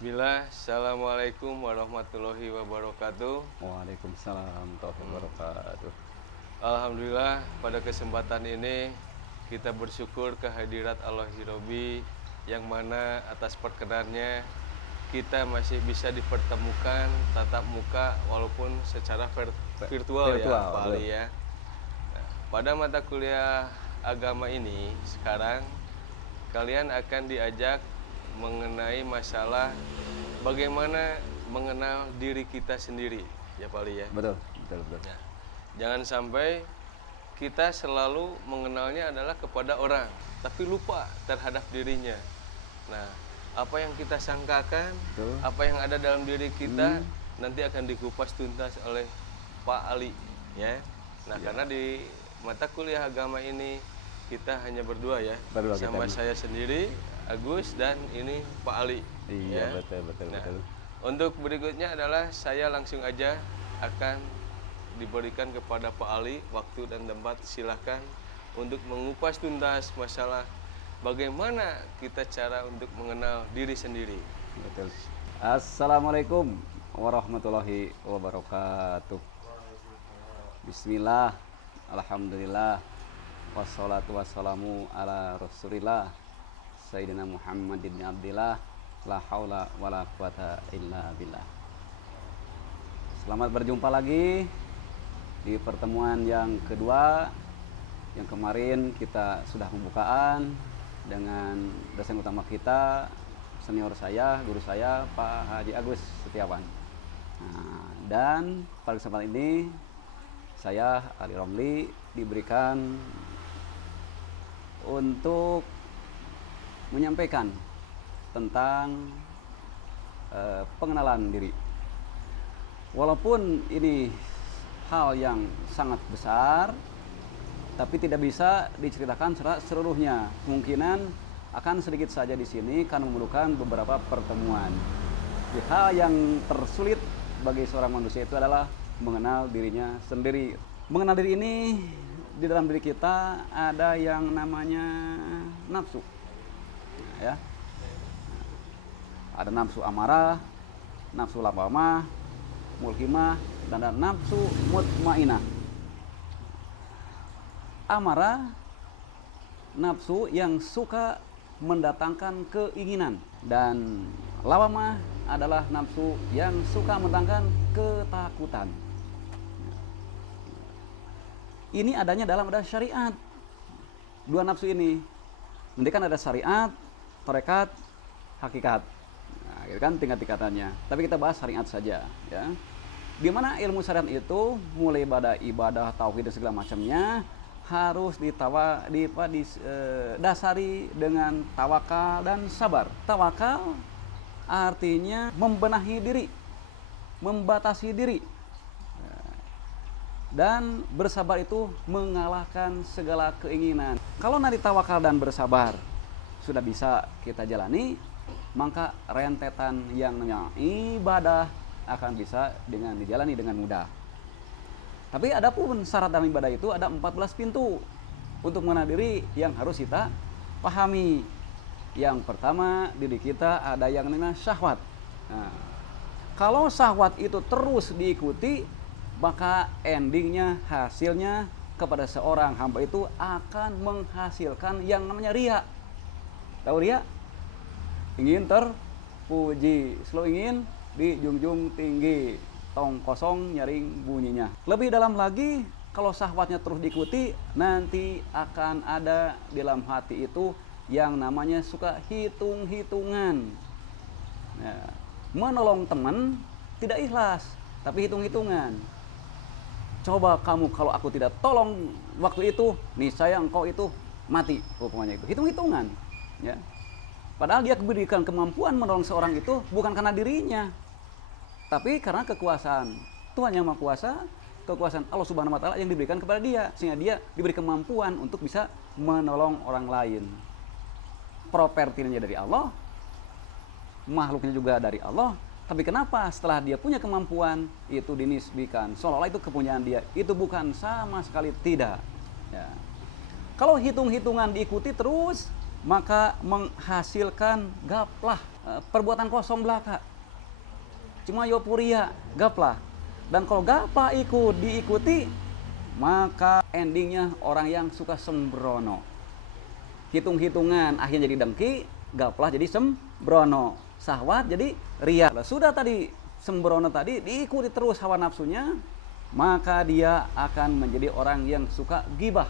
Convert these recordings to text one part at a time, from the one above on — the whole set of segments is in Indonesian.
Bismillah, Assalamualaikum warahmatullahi wabarakatuh. Waalaikumsalam warahmatullahi wabarakatuh. Alhamdulillah, pada kesempatan ini kita bersyukur kehadirat Allah Hirobi, yang mana atas perkenannya kita masih bisa dipertemukan tatap muka walaupun secara virtual ya Pak Ali ya. Nah, pada mata kuliah agama ini sekarang kalian akan diajak mengenai masalah bagaimana mengenal diri kita sendiri ya Pak Ali ya. Betul. Nah, jangan sampai kita selalu mengenalnya adalah kepada orang tapi lupa terhadap dirinya. Nah, apa yang kita sangkakan, Betul. apa yang ada dalam diri kita nanti akan dikupas tuntas oleh Pak Ali ya. Nah, karena di mata kuliah agama ini kita hanya berdua ya, sama saya sendiri Agus dan ini Pak Ali. Iya, ya. betul. Untuk berikutnya adalah saya langsung aja akan diberikan kepada Pak Ali waktu dan tempat, silahkan untuk mengupas tuntas masalah bagaimana kita cara untuk mengenal diri sendiri. Betul. Assalamualaikum warahmatullahi wabarakatuh. Bismillah, alhamdulillah, wassalatu wassalamu ala rasulillah Sayyidina Muhammad ibn Abdillah, la haula wala quwata illa billah. Selamat berjumpa lagi di pertemuan yang kedua. Yang kemarin kita sudah pembukaan dengan dosen utama kita, senior saya, guru saya, Pak Haji Agus Setiawan. Nah, dan pada kesempatan ini saya Ali Romli diberikan untuk menyampaikan tentang pengenalan diri. Walaupun ini hal yang sangat besar, tapi tidak bisa diceritakan seluruhnya. Kemungkinan akan sedikit saja di sini karena memerlukan beberapa pertemuan. Jadi, hal yang tersulit bagi seorang manusia itu adalah mengenal dirinya sendiri. Mengenal diri ini, di dalam diri kita ada yang namanya nafsu. Ya. Ada nafsu amarah, nafsu lawamah, mulhimah, dan ada nafsu mutmainah. Amarah, nafsu yang suka mendatangkan keinginan, dan lawamah adalah nafsu yang suka mendatangkan ketakutan. Ini adanya dalam ada syariat. Dua nafsu ini. Nanti kan ada syariat, tarekat, hakikat. Nah, itu kan tingkat-tingkatannya. Tapi kita bahas syariat saja, ya. Di mana ilmu syariat itu mulai pada ibadah, tauhid dan segala macamnya harus dasari dengan tawakal dan sabar. Tawakal artinya membenahi diri, membatasi diri. Dan bersabar itu mengalahkan segala keinginan. Kalau nanti tawakal dan bersabar sudah bisa kita jalani, maka rentetan yang namanya ibadah akan bisa dijalani dengan mudah. Tapi adapun syarat dalam ibadah itu ada 14 pintu untuk mengenal diri yang harus kita pahami. Yang pertama, diri kita ada yang namanya syahwat. Nah, kalau syahwat itu terus diikuti, maka endingnya, hasilnya kepada seorang hamba itu akan menghasilkan yang namanya riya. Tahu riya? Ingin terpuji, selalu ingin dijunjung tinggi, tong kosong nyaring bunyinya. Lebih dalam lagi, kalau syahwatnya terus diikuti, nanti akan ada di dalam hati itu yang namanya suka hitung-hitungan. Ya, menolong teman tidak ikhlas, tapi hitung-hitungan. Coba kamu kalau aku tidak tolong waktu itu, niscaya engkau itu mati, hukumannya itu. Hitung-hitungan, ya. Padahal dia diberikan kemampuan menolong seorang itu bukan karena dirinya, tapi karena kekuasaan Tuhan yang Maha Kuasa, kekuasaan Allah Subhanahu wa taala yang diberikan kepada dia, sehingga dia diberi kemampuan untuk bisa menolong orang lain. Propertinya dari Allah, makhluknya juga dari Allah. Tapi kenapa setelah dia punya kemampuan itu dinisbikan seolah-olah itu kepunyaan dia? Itu bukan, sama sekali tidak. Ya. Kalau hitung-hitungan diikuti terus, maka menghasilkan gaplah, perbuatan kosong belaka. Cuma yopuria, gaplah. Dan kalau gaplah diikuti, maka endingnya orang yang suka sembrono. Hitung-hitungan akhirnya jadi dengki, gaplah jadi sembrono. Syahwat jadi ria. Sudah tadi sembrono tadi diikuti terus hawa nafsunya, maka dia akan menjadi orang yang suka gibah.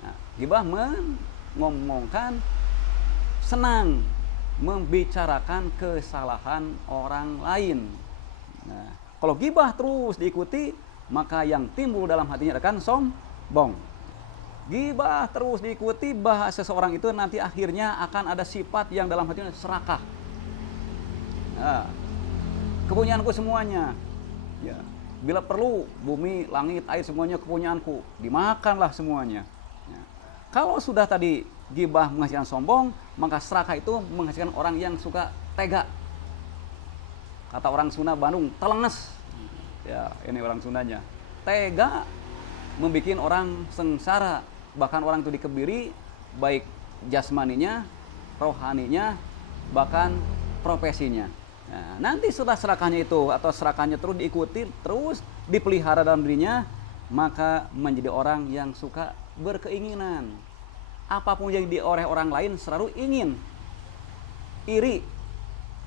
Nah, gibah mengomongkan, senang membicarakan kesalahan orang lain. Nah, kalau gibah terus diikuti, maka yang timbul dalam hatinya akan sombong. Gibah terus diikuti, bahasa seseorang itu nanti akhirnya akan ada sifat yang dalam hatinya serakah. Nah, kepunyaanku semuanya. Ya, bila perlu bumi, langit, air semuanya kepunyaanku, dimakanlah semuanya. Ya. Kalau sudah tadi gibah menghasilkan sombong, maka serakah itu menghasilkan orang yang suka tega. Kata orang Sunda Bandung, telenges. Ya, ini orang Sundanya. Tega membuat orang sengsara, bahkan orang itu dikebiri, baik jasmaninya, rohaninya, bahkan profesinya. Nah, nanti setelah serakahnya itu atau serakahnya terus diikuti, terus dipelihara dalam dirinya, maka menjadi orang yang suka berkeinginan. Apapun yang oleh orang lain selalu ingin. Iri,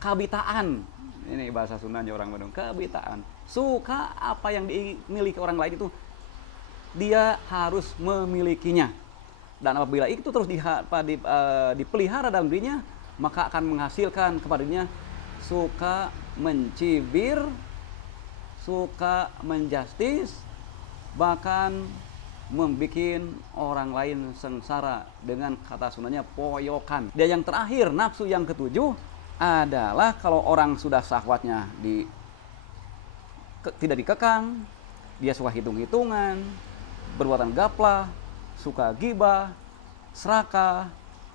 kabitaan. Ini bahasa Sundanya orang Bandung, kabitaan. Suka apa yang dimiliki orang lain itu dia harus memilikinya. Dan apabila itu terus dipelihara dalam dirinya, maka akan menghasilkan kepadanya suka mencibir, suka menjustis, bahkan membuat orang lain sengsara dengan kata Sundanya poyokan. Dan yang terakhir, nafsu yang ketujuh adalah kalau orang sudah syahwatnya tidak dikekang, dia suka hitung-hitungan, berbuatan gaplah, suka gibah, serakah,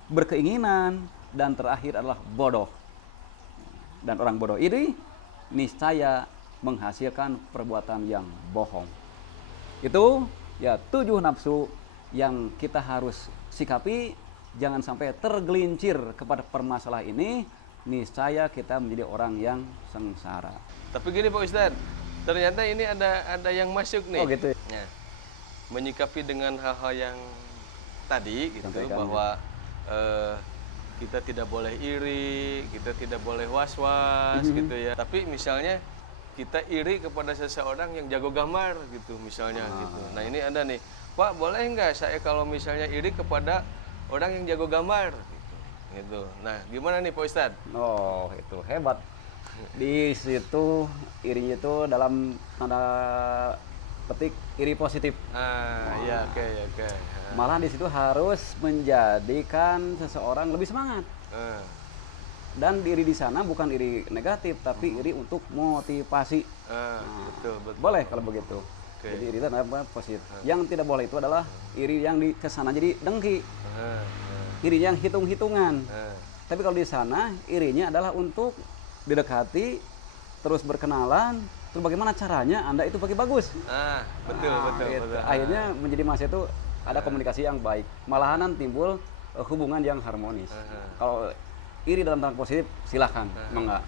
berkeinginan, dan terakhir adalah bodoh. Dan orang bodoh ini niscaya menghasilkan perbuatan yang bohong. Itu ya 7 nafsu yang kita harus sikapi, jangan sampai tergelincir kepada permasalahan ini, niscaya kita menjadi orang yang sengsara. Tapi gini Pak Ustadz, ternyata ini ada yang masuk nih. Oh gitu. Ya. Menyikapi dengan hal-hal yang tadi gitu, bahwa kita tidak boleh iri, kita tidak boleh was-was gitu ya. Tapi misalnya kita iri kepada seseorang yang jago gambar gitu misalnya gitu. Nah ini ada nih, Pak boleh nggak saya kalau misalnya iri kepada orang yang jago gambar gitu. Nah gimana nih Pak Ustadz? Oh itu hebat. Di situ irinya itu dalam tanda petik iri positif. Ya oke. Malah di situ harus menjadikan seseorang lebih semangat. Dan iri di sana bukan iri negatif, tapi iri untuk motivasi. Betul. Boleh kalau begitu. Jadi iri itu adalah positif. Yang tidak boleh itu adalah iri yang di kesana jadi dengki. Iri yang hitung-hitungan. Tapi kalau di sana irinya adalah untuk didekati, terus berkenalan, terus bagaimana caranya Anda itu pakai bagus. Betul. Akhirnya menjadi masa itu ada komunikasi yang baik, malahan timbul hubungan yang harmonis. Kalau iri dalam tanda positif silahkan, enggak.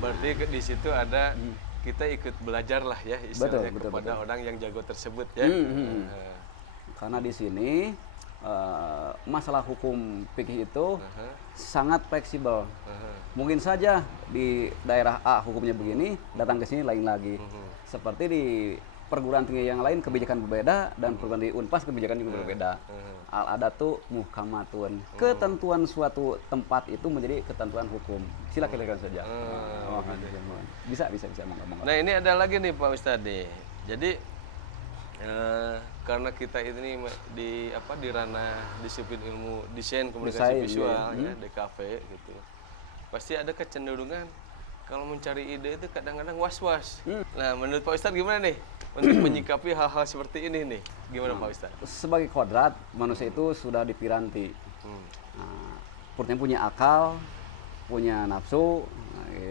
Berarti di situ ada kita ikut belajar lah ya istilahnya kepada orang yang jago tersebut ya. Karena di sini masalah hukum fikih itu sangat fleksibel. Mungkin saja di daerah A hukumnya begini, datang ke sini lain lagi. Seperti di perguruan tinggi yang lain kebijakan berbeda, dan perguruan tinggi Unpas kebijakan juga berbeda. Al-adatu muhkamatun. Ketentuan suatu tempat itu menjadi ketentuan hukum. Silakan saja. Bisa ngomong. Nah ini ada lagi nih Pak Ustadz nih. Jadi karena kita ini di ranah disiplin ilmu desain komunikasi visual ya, DKV gitu. Pasti ada kecenderungan kalau mencari ide itu kadang-kadang was-was. Nah, menurut Pak Ustadz gimana nih untuk menyikapi hal-hal seperti ini nih? Gimana Pak Ustadz? Sebagai kodrat, manusia itu sudah dipiranti. Punya akal, punya nafsu,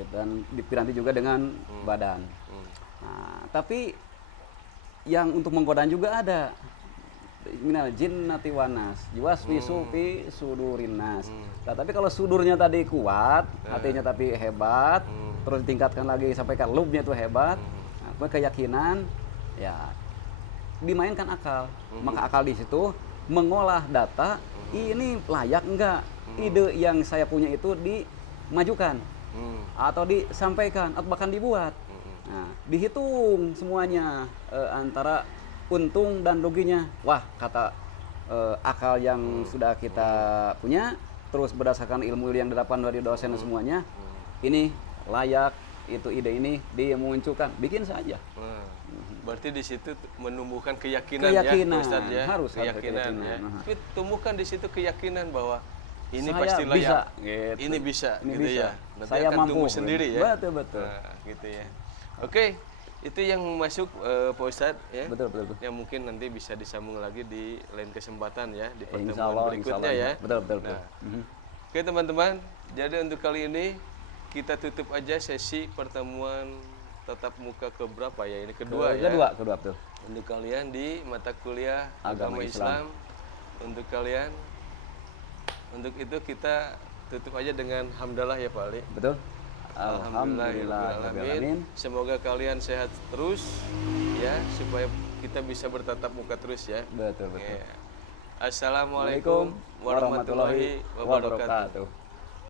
dan dipiranti juga dengan badan. Tapi yang untuk menggodaan juga ada. minal jinnati wanas yuwaswisu fi sudurin nas. Nah, tapi kalau sudurnya tadi kuat, hatinya tapi hebat, terus ditingkatkan lagi sampai ke lubnya itu hebat, nah, keyakinan, ya dimainkan akal. Maka akal di situ mengolah data, ini layak enggak ide yang saya punya itu dimajukan atau disampaikan atau bahkan dibuat. Nah, dihitung semuanya antara untung dan ruginya. Wah, kata akal yang sudah kita punya, terus berdasarkan ilmu yang didapat dari dosen semuanya, ini layak, itu ide ini dimunculkan, bikin saja. Berarti di situ menumbuhkan keyakinan, ya, Ustaz ya. Harus keyakinan ya. Tapi tumbuhkan di situ keyakinan bahwa ini saya pasti layak. bisa, gitu. Ini bisa, Ini gitu bisa. ya. Nanti Saya akan mampu, tumbuh sendiri ya. Betul, betul. Nah, gitu ya. Oke, itu yang masuk Pak Ustadz ya. Betul, betul, betul. Yang mungkin nanti bisa disambung lagi di lain kesempatan ya, di Insya pertemuan Allah, berikutnya insya ya. Allah. Betul, betul, betul. Nah, oke teman-teman, jadi untuk kali ini kita tutup aja sesi pertemuan tatap muka keberapa ya? Ini kedua ya. Kedua, betul. Untuk kalian di mata kuliah Agama Agama Islam. Untuk kalian, untuk itu kita tutup aja dengan hamdalah ya Pak Ali. Betul. Alhamdulillahirrahmanirrahim. Semoga kalian sehat terus ya, supaya kita bisa bertatap muka terus ya. Betul, betul. Ya. Assalamualaikum warahmatullahi wabarakatuh.